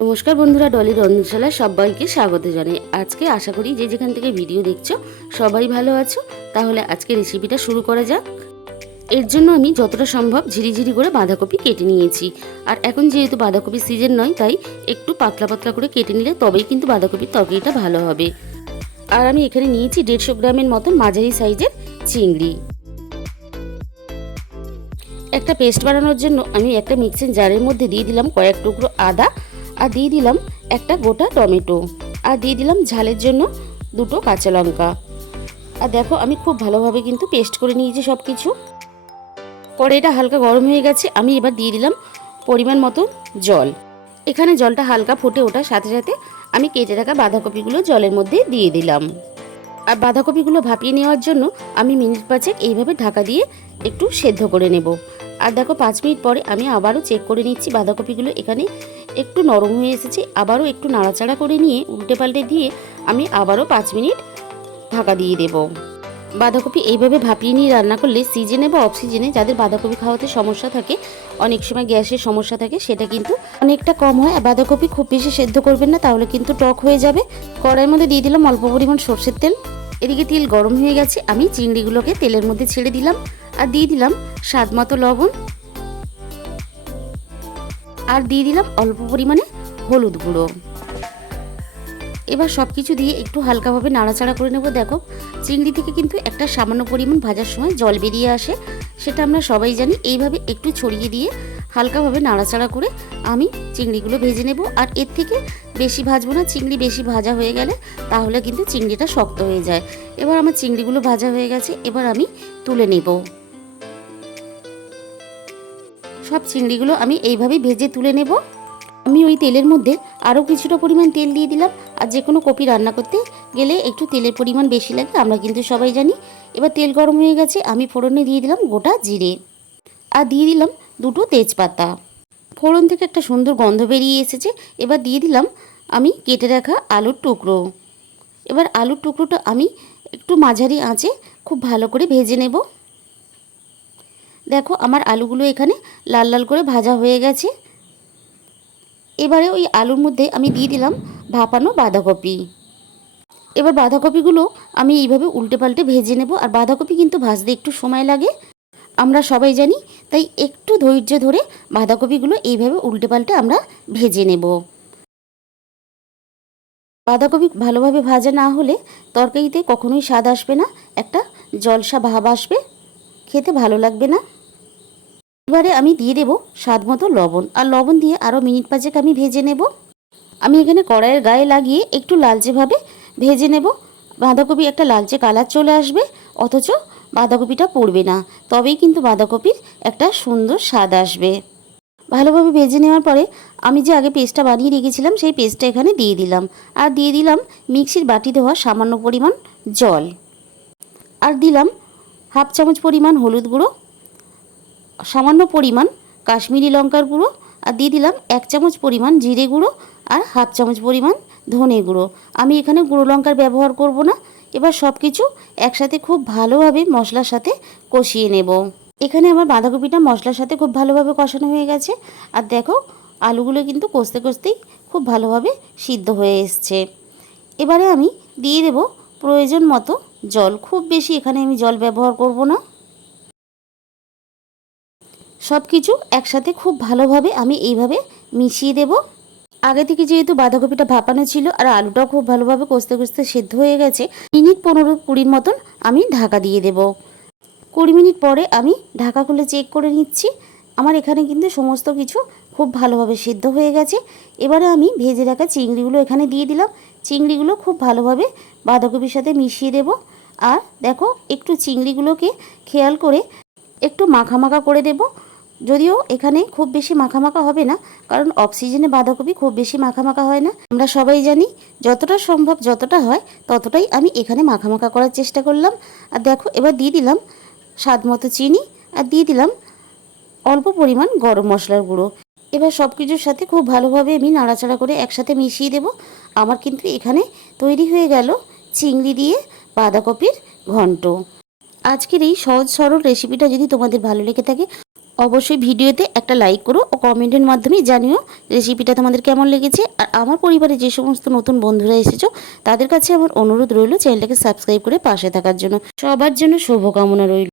নমস্কার বন্ধুরা, ডলি রন্ধনশালায় সবাইকে স্বাগত জানাই। আজকে আশা করি যে যেখান থেকে ভিডিও দেখছ, সবাই ভালো আছো। তাহলে আজকে রেসিপিটা শুরু করা যাক। এর জন্য আমি যতটা সম্ভব ঝিরিঝিরি করে বাঁধাকপি কেটে নিয়েছি। আর এখন যেহেতু বাঁধাকপির সিজন নয়, তাই একটু পাতলা পাতলা করে কেটে নিলে তবেই কিন্তু বাঁধাকপির তরকারিটা ভালো হবে। আর আমি এখানে নিয়েছি দেড়শো গ্রামের মতো মাঝারি সাইজের চিংড়ি। একটা পেস্ট বানানোর জন্য আমি একটা মিক্সিং জারের মধ্যে দিয়ে দিলাম কয়েক টুকরো আদা আর দিয়ে দিলাম একটা গোটা টমেটো। আর দিয়ে দিলাম ঝালের জন্য দুটো কাঁচা লঙ্কা। আর দেখো, আমি খুব ভালোভাবে কিন্তু পেস্ট করে নিয়েছি সব কিছু পরে এটা হালকা গরম হয়ে গেছে, আমি এবার দিয়ে দিলাম পরিমাণ মতো জল। এখানে জলটা হালকা ফুটে ওঠার সাথে সাথে আমি কেটে রাখা বাঁধাকপিগুলো জলের মধ্যে দিয়ে দিলাম। আর বাঁধাকপিগুলো ভাপিয়ে নেওয়ার জন্য আমি মিনিট পাঁচেক এইভাবে ঢাকা দিয়ে একটু সেদ্ধ করে নেব। আর দেখো, পাঁচ মিনিট পরে আমি আবারও চেক করে নিচ্ছি বাঁধাকপিগুলো এখানে একটু নরম হয়ে এসেছে। আবারও একটু নাড়াচাড়া করে নিয়ে উল্টে পাল্টে দিয়ে আমি আবারও পাঁচ মিনিট ঢাকা দিয়ে দেব। বাঁধাকপি এইভাবে ভাপিয়ে নিয়ে রান্না করলে সিজনে বা অফ সিজনে যাদের বাঁধাকপি খাওয়াতে সমস্যা থাকে, অনেক সময় গ্যাসের সমস্যা থাকে, সেটা কিন্তু অনেকটা কম হয়। আর বাঁধাকপি খুব বেশি সেদ্ধ করবেন না, তাহলে কিন্তু টক হয়ে যাবে। কড়াইয়ের মধ্যে দিয়ে দিলাম অল্প পরিমাণ সর্ষের তেল। এদিকে তেল গরম হয়ে গেছে, আমি চিংড়িগুলোকে তেলের মধ্যে ছেড়ে দিলাম। আর দিয়ে দিলাম স্বাদ মতো লবণ। আর দিয়ে দিলাম অল্প পরিমাণে হলুদ গুঁড়ো। এবার সব কিছু দিয়ে একটু হালকাভাবে নাড়াচাড়া করে নেব। দেখো, চিংড়ি থেকে কিন্তু একটা সামান্য পরিমাণ ভাজার সময় জল বেরিয়ে আসে। সেটা আমরা সবাই জানি। এইভাবে একটু ছড়িয়ে দিয়ে হালকাভাবে নাড়াচাড়া করে আমি চিংড়িগুলো ভেজে নেব। আর এর থেকে বেশি ভাজবো না, চিংড়ি বেশি ভাজা হয়ে গেলে তাহলে কিন্তু চিংড়িটা শক্ত হয়ে যায়। এবার আমার চিংড়িগুলো ভাজা হয়ে গেছে। এবার আমি তুলে নেব। সব চিংড়িগুলো আমি এইভাবেই ভেজে তুলে নেব। আমি ওই তেলের মধ্যে আরও কিছুটা পরিমাণ তেল দিয়ে দিলাম। আর যে কোনো কপি রান্না করতে গেলে একটু তেলের পরিমাণ বেশি লাগে, আমরা কিন্তু সবাই জানি। এবার তেল গরম হয়ে গেছে, আমি ফোড়নে দিয়ে দিলাম গোটা জিরে। আর দিয়ে দিলাম দুটো তেজপাতা। ফোড়ন থেকে একটা সুন্দর গন্ধ বেরিয়ে এসেছে। এবার দিয়ে দিলাম আমি কেটে রাখা আলুর টুকরো। এবার আলুর টুকরোটা আমি একটু মাঝারি আঁচে খুব ভালো করে ভেজে নেব। দেখো, আমার আলুগুলো এখানে লাল লাল করে ভাজা হয়ে গেছে। এবারে ওই আলুর মধ্যে আমি দিয়ে দিলাম ভাপানো বাঁধাকপি। এবার বাঁধাকপিগুলো আমি এইভাবে উল্টে পাল্টে ভেজে নেব, আর বাঁধাকপি কিন্তু ভাজতে একটু সময় লাগে। আমরা সবাই জানি, তাই একটু ধৈর্য ধরে বাঁধাকপিগুলো এইভাবে উল্টে পাল্টে আমরা ভেজে নেব। বাঁধাকপি ভালোভাবে ভাজা না হলে তরকারিতে কখনোই স্বাদ আসবে না, একটা জলসা ভাব আসবে, খেতে ভালো লাগবে না। এবারে আমি দিয়ে দেবো স্বাদ মতো লবণ। আর লবণ দিয়ে আরও মিনিট পাঁচেক আমি ভেজে নেব। আমি এখানে কড়াইয়ের গায়ে লাগিয়ে একটু লালচেভাবে ভেজে নেব। বাঁধাকপি একটা লালচে কালার চলে আসবে, অথচ বাঁধাকপিটা পড়বে না। তবেই কিন্তু বাঁধাকপির একটা সুন্দর স্বাদ আসবে। ভালোভাবে ভেজে নেওয়ার পরে আমি যে আগে পেস্টটা বানিয়ে রেখেছিলাম, সেই পেস্টটা এখানে দিয়ে দিলাম। আর দিয়ে দিলাম মিক্সির বাটি দেওয়া সামান্য পরিমাণ জল। আর দিলাম হাফ চামচ পরিমাণ হলুদ গুঁড়ো। সামান্য পরিমাণ কাশ্মীরি লঙ্কার গুঁড়ো আর দিয়ে দিলাম এক চামচ পরিমাণ জিরে গুঁড়ো আর হাফ চামচ পরিমাণ ধনে গুঁড়ো। আমি এখানে গুঁড়ো লঙ্কার ব্যবহার করব না। এবার সব কিছু একসাথে খুব ভালোভাবে মশলার সাথে কষিয়ে নেব। এখানে আমার বাঁধাকপিটা মশলার সাথে খুব ভালোভাবে কষানো হয়ে গেছে। আর দেখো, আলুগুলো কিন্তু কষতে কষতেই খুব ভালোভাবে সিদ্ধ হয়ে এসছে। এবারে আমি দিয়ে দেব প্রয়োজন মতো জল। খুব বেশি এখানে আমি জল ব্যবহার করব না। সব কিছু একসাথে খুব ভালোভাবে আমি এইভাবে মিশিয়ে দেব। আগে থেকে যেহেতু বাঁধাকপিটা ভাপানো ছিল আর আলুটাও খুব ভালোভাবে কষতে কষতে সেদ্ধ হয়ে গেছে, মিনিট পনেরো কুড়ির মতন আমি ঢাকা দিয়ে দেব। কুড়ি মিনিট পরে আমি ঢাকা খুলে চেক করে নিচ্ছি। আমার এখানে কিন্তু সমস্ত কিছু খুব ভালোভাবে সেদ্ধ হয়ে গেছে। এবারে আমি ভেজে রাখা চিংড়িগুলো এখানে দিয়ে দিলাম। চিংড়িগুলো খুব ভালোভাবে বাঁধাকপির সাথে মিশিয়ে দেব। আর দেখো, একটু চিংড়িগুলোকে খেয়াল করে একটু মাখা মাখা করে দেব। যদিও এখানে খুব বেশি মাখামাখা হবে না, কারণ অফ সিজনে বাঁধাকপি খুব বেশি মাখামাখা হয় না। আমরা সবাই জানি যতটা সম্ভব যতটা হয়, ততটাই আমি এখানে মাখামাখা করার চেষ্টা করলাম। আর দেখো, এবার দিয়ে দিলাম স্বাদ মতো চিনি আর দিয়ে দিলাম অল্প পরিমাণ গরম মশলার গুঁড়ো। এবার সব কিছুর সাথে খুব ভালোভাবে আমি নাড়াচাড়া করে একসাথে মিশিয়ে দেব। আমার কিন্তু এখানে তৈরি হয়ে গেল চিংড়ি দিয়ে বাঁধাকপির ঘন্ট। আজকের এই সহজ সরল রেসিপিটা যদি তোমাদের ভালো লেগে থাকে অবশ্যই ভিডিওতে একটা লাইক করো ও কমেন্টের মাধ্যমে জানিও রেসিপিটা তোমাদের কেমন লেগেছে। আর আমার পরিবারে যে সমস্ত নতুন বন্ধুরা এসেছ, তাদের কাছে আমার অনুরোধ রইল চ্যানেলটাকে সাবস্ক্রাইব করে পাশে থাকার জন্য। সবার জন্য শুভকামনা রইল।